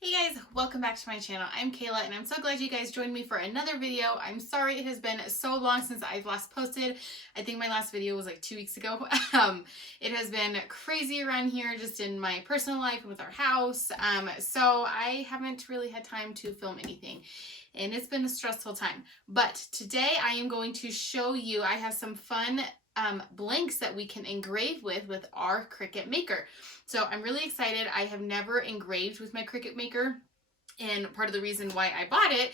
Hey guys, welcome back to my channel. I'm Kayla and I'm so glad you guys joined me for another video. I'm sorry it has been so long since I've last posted. I think my last video was like 2 weeks ago. It has been crazy around here just in my personal life and with our house. So I haven't really had time to film anything and it's been a stressful time. But today I am going to show you, I have some fun blanks that we can engrave with our Cricut Maker. So I'm really excited. I have never engraved with my Cricut Maker, and part of the reason why I bought it,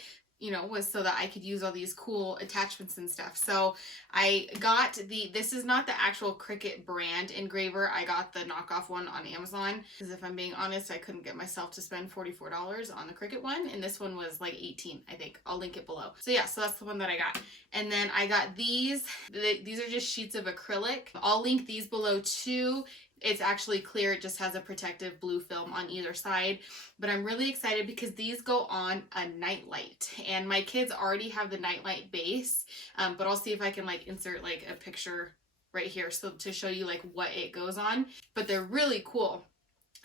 was so that I could use all these cool attachments and stuff. So I got this is not the actual Cricut brand engraver. I got the knockoff one on Amazon because if I'm being honest, I couldn't get myself to spend $44 on the Cricut one, and this one was like $18, I think. I'll link it below. So yeah, so that's the one that I got. And then I got these. These are just sheets of acrylic. I'll link these below too. It's actually clear, it just has a protective blue film on either side. But I'm really excited because these go on a Nightlight. And my kids already have the Nightlight base, but I'll see if I can like insert like a picture right here so to show you like what it goes on. But they're really cool.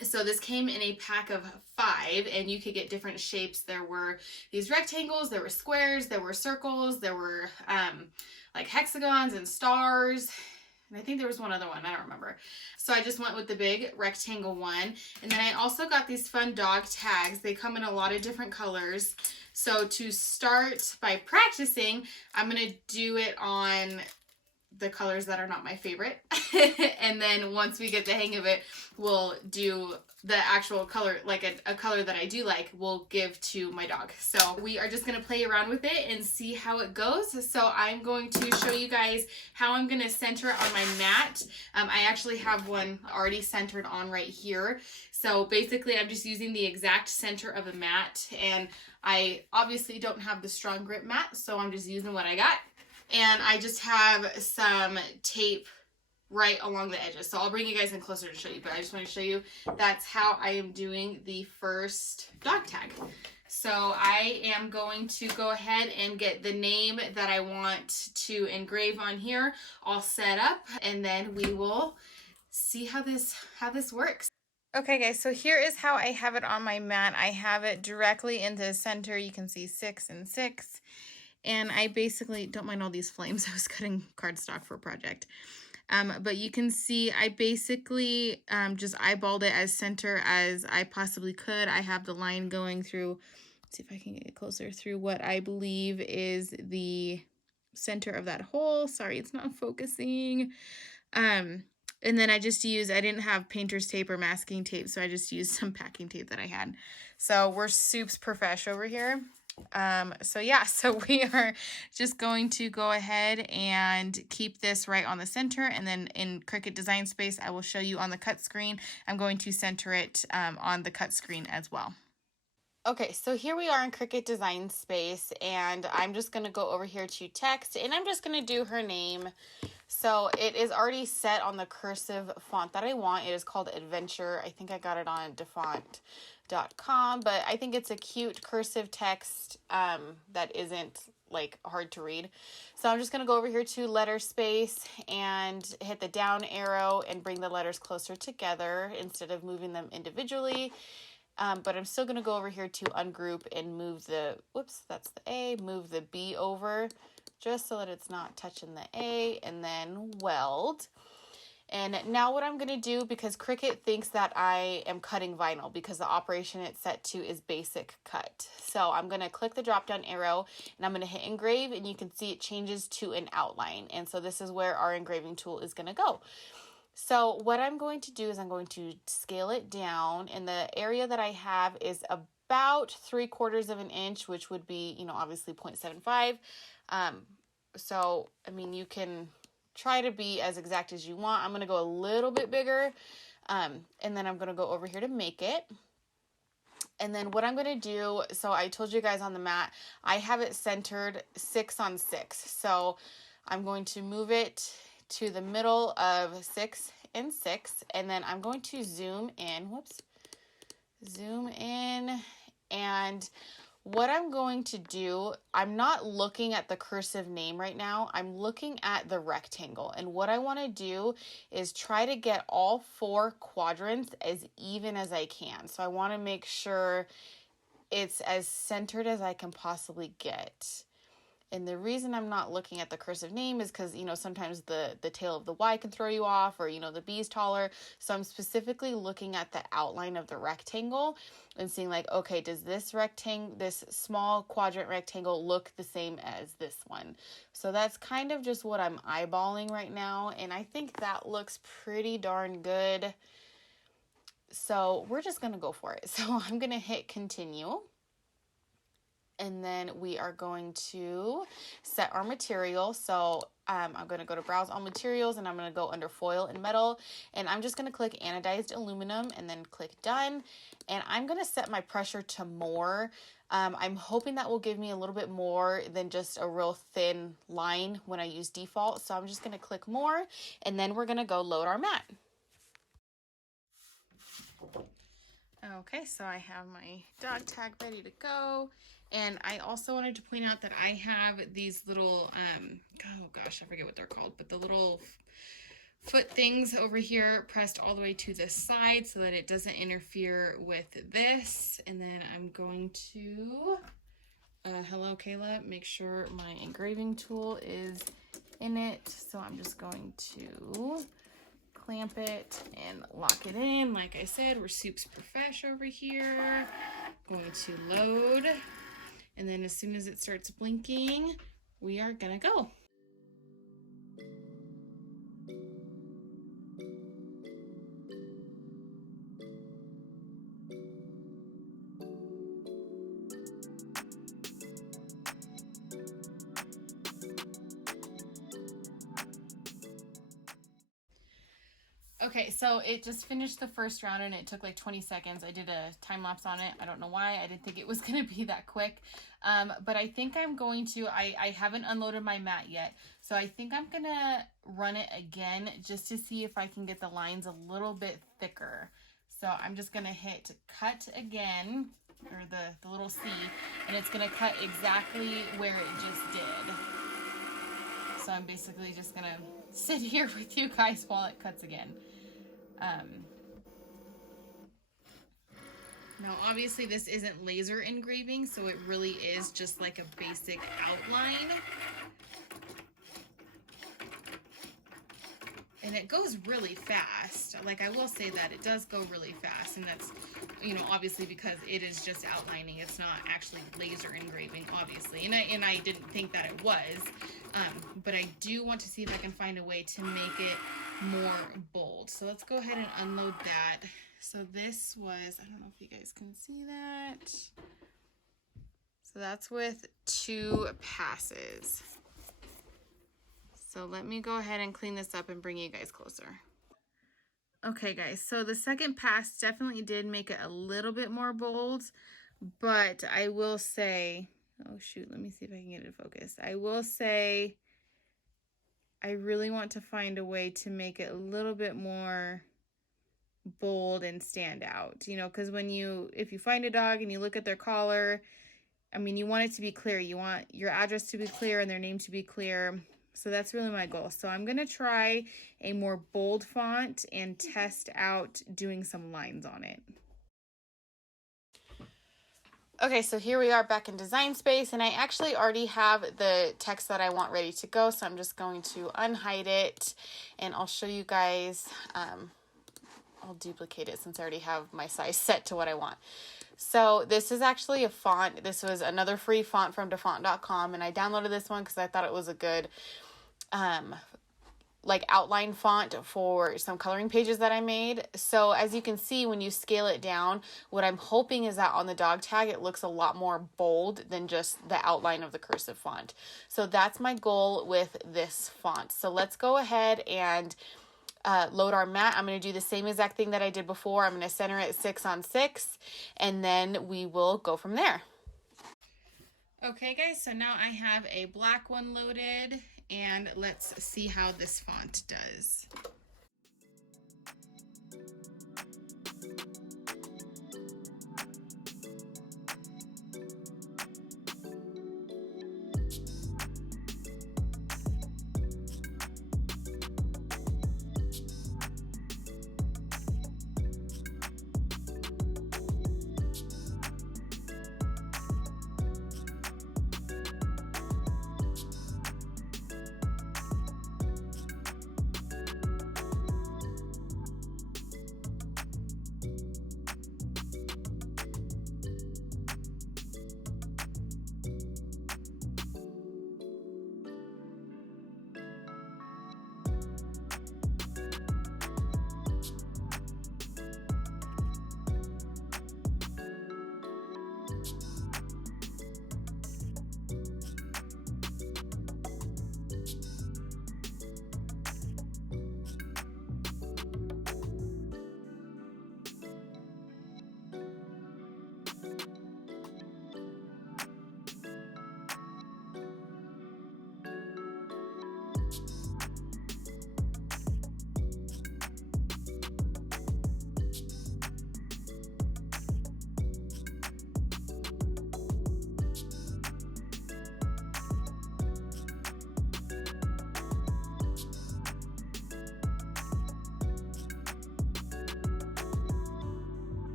So this came in a pack of 5 and you could get different shapes. There were these rectangles, there were squares, there were circles, there were like hexagons and stars. And I think there was one other one, I don't remember. So I just went with the big rectangle one. And then I also got these fun dog tags. They come in a lot of different colors. So to start by practicing, I'm going to do it on the colors that are not my favorite. And then once we get the hang of it, we'll do the actual color, like a color that I do like, we'll give to my dog. So we are just going to play around with it and see how it goes. So I'm going to show you guys how I'm going to center it on my mat. I actually have one already centered on right here. So basically I'm just using the exact center of the mat, and I obviously don't have the strong grip mat, so I'm just using what I got. And I just have some tape right along the edges. So I'll bring you guys in closer to show you, but I just want to show you that's how I am doing the first dog tag. So I am going to go ahead and get the name that I want to engrave on here all set up, and then we will see how this works. Okay guys, so here is how I have it on my mat. I have it directly in the center. You can see 6 and 6. And I basically, don't mind all these flames, I was cutting cardstock for a project. But you can see I basically just eyeballed it as center as I possibly could. I have the line going through, let's see if I can get closer, through what I believe is the center of that hole. Sorry, it's not focusing. And then I just used, I didn't have painter's tape or masking tape, so I just used some packing tape that I had. So we're soups profesh over here. So yeah, so we are just going to go ahead and keep this right on the center, and then in Cricut Design Space I will show you on the cut screen. I'm going to center it on the cut screen as well. Okay, so here we are in Cricut Design Space, and I'm just going to go over here to text, and I'm just going to do her name. So it is already set on the cursive font that I want. It is called Adventure. I think I got it on defont.com, but I think it's a cute cursive text that isn't like hard to read. So I'm just going to go over here to letter space and hit the down arrow and bring the letters closer together instead of moving them individually. But I'm still going to go over here to ungroup and move the, whoops, that's the A, move the B over just so that it's not touching the A, and then weld. And now what I'm going to do, because Cricut thinks that I am cutting vinyl because the operation it's set to is basic cut. So I'm going to click the drop down arrow and I'm going to hit engrave, and you can see it changes to an outline. And so this is where our engraving tool is going to go. So what I'm going to do is I'm going to scale it down, and the area that I have is about 3/4 of an inch, which would be, obviously 0.75. So, I mean, you can try to be as exact as you want. I'm going to go a little bit bigger, and then I'm going to go over here to make it. And then what I'm going to do, so I told you guys on the mat, I have it centered 6 on 6. So I'm going to move it to the middle of 6 and 6, and then I'm going to zoom in, and what I'm going to do, I'm not looking at the cursive name right now. I'm looking at the rectangle. And what I want to do is try to get all 4 quadrants as even as I can. So I want to make sure it's as centered as I can possibly get. And the reason I'm not looking at the cursive name is because, you know, sometimes the tail of the Y can throw you off, or, you know, the B is taller. So I'm specifically looking at the outline of the rectangle and seeing like, okay, does this small quadrant rectangle look the same as this one? So that's kind of just what I'm eyeballing right now. And I think that looks pretty darn good. So we're just going to go for it. So I'm going to hit continue. And then we are going to set our material. So I'm going to go to browse all materials, and I'm going to go under foil and metal, and I'm just going to click anodized aluminum and then click done. And I'm going to set my pressure to more. I'm hoping that will give me a little bit more than just a real thin line when I use default. So I'm just going to click more, and then we're going to go load our mat. Okay, so I have my dog tag ready to go. And I also wanted to point out that I have these little, oh gosh, I forget what they're called, but the little foot things over here pressed all the way to the side so that it doesn't interfere with this. And then I'm going to, hello Kayla, make sure my engraving tool is in it. So I'm just going to clamp it and lock it in. Like I said, we're Soup's Profesh over here. Going to load. And then as soon as it starts blinking, we are gonna go. Okay, so it just finished the first round and it took like 20 seconds. I did a time lapse on it. I don't know why. I didn't think it was going to be that quick. But I think I'm going to, I haven't unloaded my mat yet. So I think I'm going to run it again just to see if I can get the lines a little bit thicker. So I'm just going to hit cut again, or the little C, and it's going to cut exactly where it just did. So I'm basically just going to sit here with you guys while it cuts again. Now obviously this isn't laser engraving, so it really is just like a basic outline. And it goes really fast. Like, I will say that it does go really fast, and that's, you know, obviously because it is just outlining. It's not actually laser engraving, obviously. And I didn't think that it was, but I do want to see if I can find a way to make it more bold. So let's go ahead and unload that. So this was, I don't know if you guys can see that. So that's with 2 passes. So let me go ahead and clean this up and bring you guys closer. Okay guys, so the second pass definitely did make it a little bit more bold, but I will say, oh shoot, let me see if I can get it to focus. I will say I really want to find a way to make it a little bit more bold and stand out, you know, because if you find a dog and you look at their collar, I mean, you want it to be clear. You want your address to be clear and their name to be clear. So that's really my goal. So I'm going to try a more bold font and test out doing some lines on it. Okay, so here we are back in Design Space, and I actually already have the text that I want ready to go. So I'm just going to unhide it, and I'll show you guys. I'll duplicate it since I already have my size set to what I want. So this is actually a font. This was another free font from dafont.com, and I downloaded this one because I thought it was a good like outline font for some coloring pages that I made. So as you can see, when you scale it down, what I'm hoping is that on the dog tag, it looks a lot more bold than just the outline of the cursive font. So that's my goal with this font. So let's go ahead and load our mat. I'm going to do the same exact thing that I did before. I'm going to center it 6 on 6, and then we will go from there. Okay guys, so now I have a black one loaded, and let's see how this font does.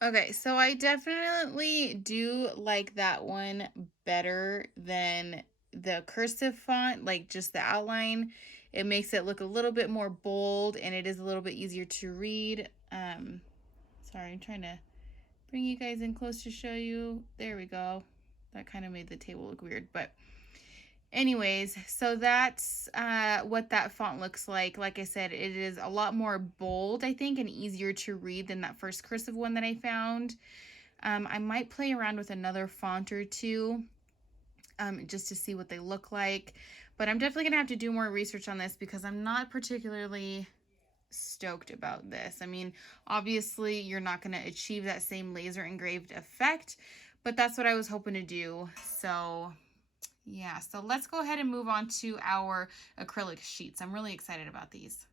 Okay, so I definitely do like that one better than the cursive font, like just the outline. It makes it look a little bit more bold and it is a little bit easier to read. Sorry, I'm trying to bring you guys in close to show you. There we go. That kind of made the table look weird, but anyways, so that's what that font looks like. Like I said, it is a lot more bold, I think, and easier to read than that first cursive one that I found. I might play around with another font or two just to see what they look like. But I'm definitely going to have to do more research on this because I'm not particularly stoked about this. I mean, obviously, you're not going to achieve that same laser engraved effect, but that's what I was hoping to do. So yeah, so let's go ahead and move on to our acrylic sheets. I'm really excited about these.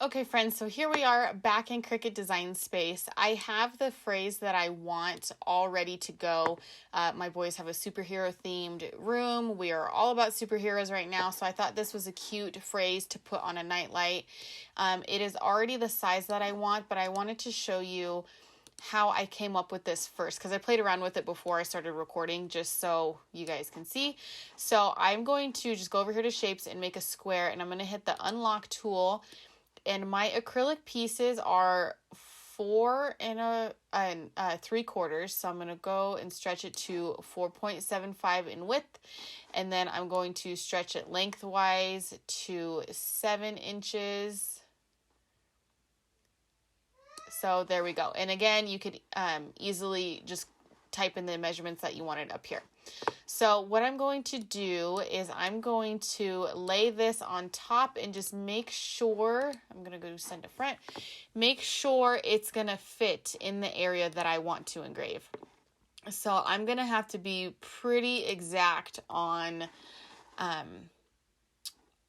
Okay, friends, so here we are back in Cricut Design Space. I have the phrase that I want all ready to go. My boys have a superhero themed room. We are all about superheroes right now, so I thought this was a cute phrase to put on a nightlight. It is already the size that I want, but I wanted to show you how I came up with this first because I played around with it before I started recording just so you guys can see. So I'm going to just go over here to shapes and make a square, and I'm going to hit the unlock tool. And my acrylic pieces are 4 3/4. So I'm going to go and stretch it to 4.75 in width. And then I'm going to stretch it lengthwise to 7 inches. So there we go. And again, you could easily just type in the measurements that you wanted up here. So what I'm going to do is I'm going to lay this on top and just make sure, I'm going to go center to front, make sure it's going to fit in the area that I want to engrave. So I'm going to have to be pretty exact on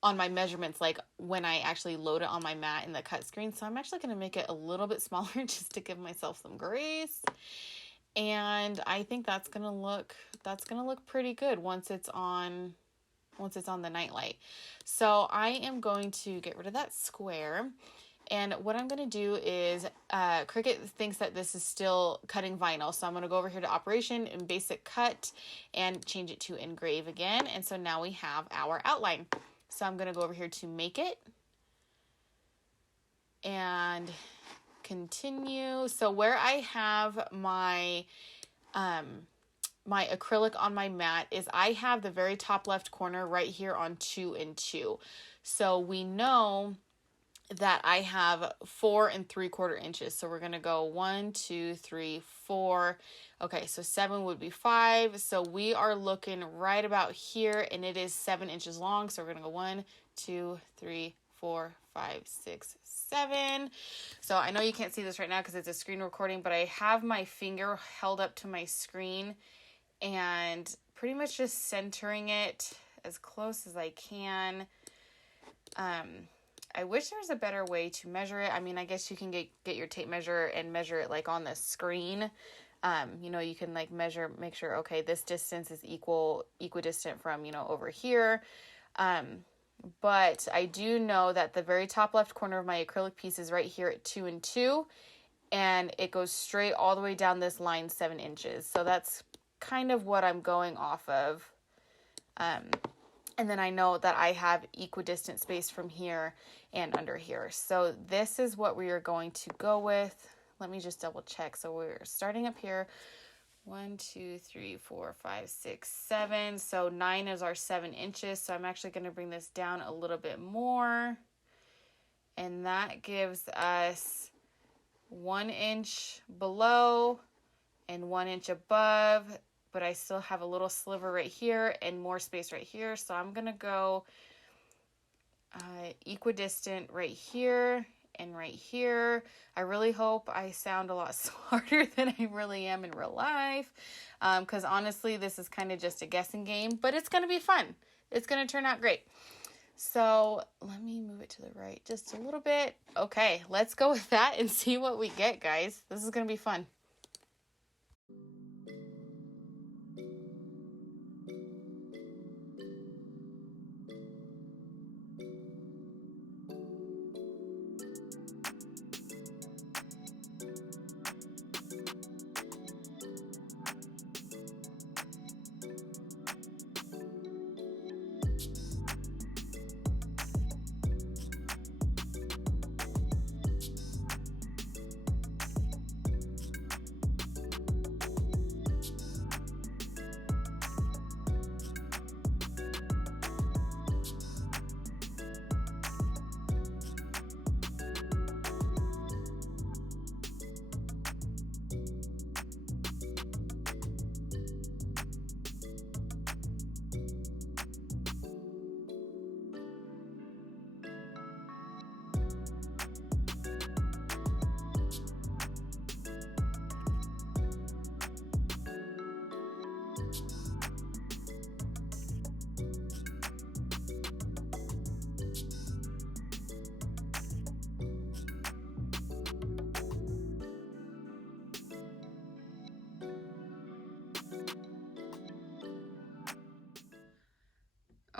my measurements, like when I actually load it on my mat in the cut screen. So I'm actually going to make it a little bit smaller just to give myself some grace. And I think that's going to look pretty good once it's on the nightlight. So I am going to get rid of that square. And what I'm going to do is, Cricut thinks that this is still cutting vinyl. So I'm going to go over here to operation and basic cut and change it to engrave again. And so now we have our outline. So I'm going to go over here to make it and continue. So where I have my my acrylic on my mat is I have the very top left corner right here on 2 and 2. So we know that I have 4 3/4 inches. So we're going to go 1, 2, 3, 4. Okay, so 7 would be 5. So we are looking right about here, and it is 7 inches long. So we're going to go 1, 2, 3, 4, 5, 6, 7. So I know you can't see this right now because it's a screen recording, but I have my finger held up to my screen and pretty much just centering it as close as I can. I wish there was a better way to measure it. I mean, I guess you can get your tape measure and measure it like on the screen. You can like measure, make sure, okay, this distance is equidistant from, over here. But I do know that the very top left corner of my acrylic piece is right here at 2 and 2, and it goes straight all the way down this line 7 inches. So that's kind of what I'm going off of. And then I know that I have equidistant space from here and under here. So this is what we are going to go with. Let me just double check. So we're starting up here. 1, 2, 3, 4, 5, 6, 7. So 9 is our 7 inches. So I'm actually going to bring this down a little bit more. And that gives us 1 inch below and 1 inch above. But I still have a little sliver right here and more space right here. So I'm going to go equidistant right here and right here. I really hope I sound a lot smarter than I really am in real life, because honestly this is kind of just a guessing game, but it's going to be fun. It's going to turn out great. So let me move it to the right just a little bit. Okay, let's go with that and see what we get, guys. This is going to be fun.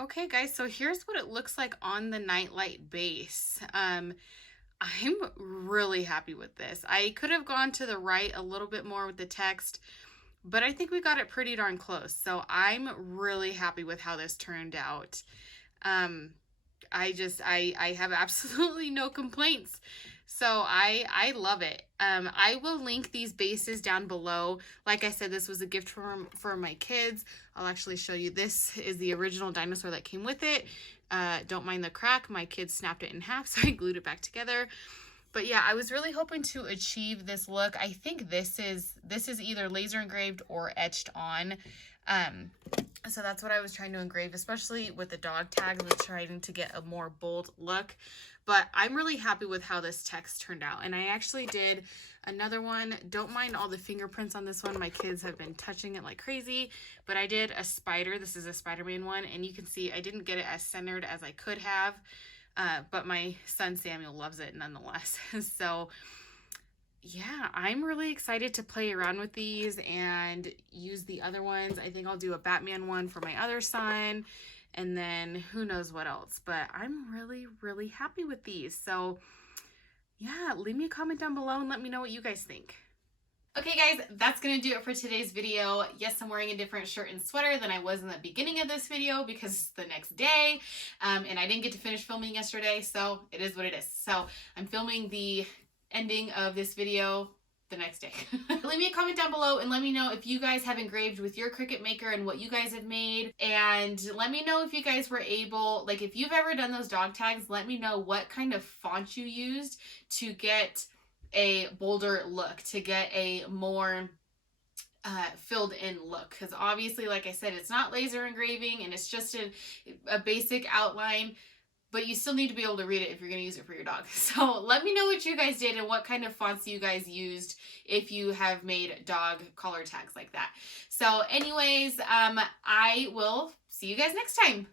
Okay guys, so here's what it looks like on the Nightlight base. I'm really happy with this. I could have gone to the right a little bit more with the text, but I think we got it pretty darn close. So I'm really happy with how this turned out. I have absolutely no complaints. So I love it. I will link these bases down below. Like I said, this was a gift for my kids. I'll actually show you. This is the original dinosaur that came with it. Don't mind the crack. My kids snapped it in half, so I glued it back together. But yeah, I was really hoping to achieve this look. I think this is either laser engraved or etched on. So that's what I was trying to engrave, especially with the dog tags, was trying to get a more bold look. But I'm really happy with how this text turned out. And I actually did another one. Don't mind all the fingerprints on this one. My kids have been touching it like crazy. But I did a spider. This is a Spider-Man one. And you can see I didn't get it as centered as I could have. But my son Samuel loves it nonetheless. So yeah, I'm really excited to play around with these and use the other ones. I think I'll do a Batman one for my other son, and then who knows what else. But I'm really, really happy with these. So yeah, leave me a comment down below and let me know what you guys think. Okay guys, that's going to do it for today's video. Yes, I'm wearing a different shirt and sweater than I was in the beginning of this video because it's the next day. And I didn't get to finish filming yesterday, so it is what it is. So I'm filming the ending of this video the next day. Leave me a comment down below and let me know if you guys have engraved with your Cricut Maker and what you guys have made. And let me know if you guys were able, like if you've ever done those dog tags, let me know what kind of font you used to get a bolder look, to get a more filled in look. Because obviously, like I said, it's not laser engraving and it's just a basic outline. But you still need to be able to read it if you're going to use it for your dog. So let me know what you guys did and what kind of fonts you guys used if you have made dog collar tags like that. So anyways, I will see you guys next time.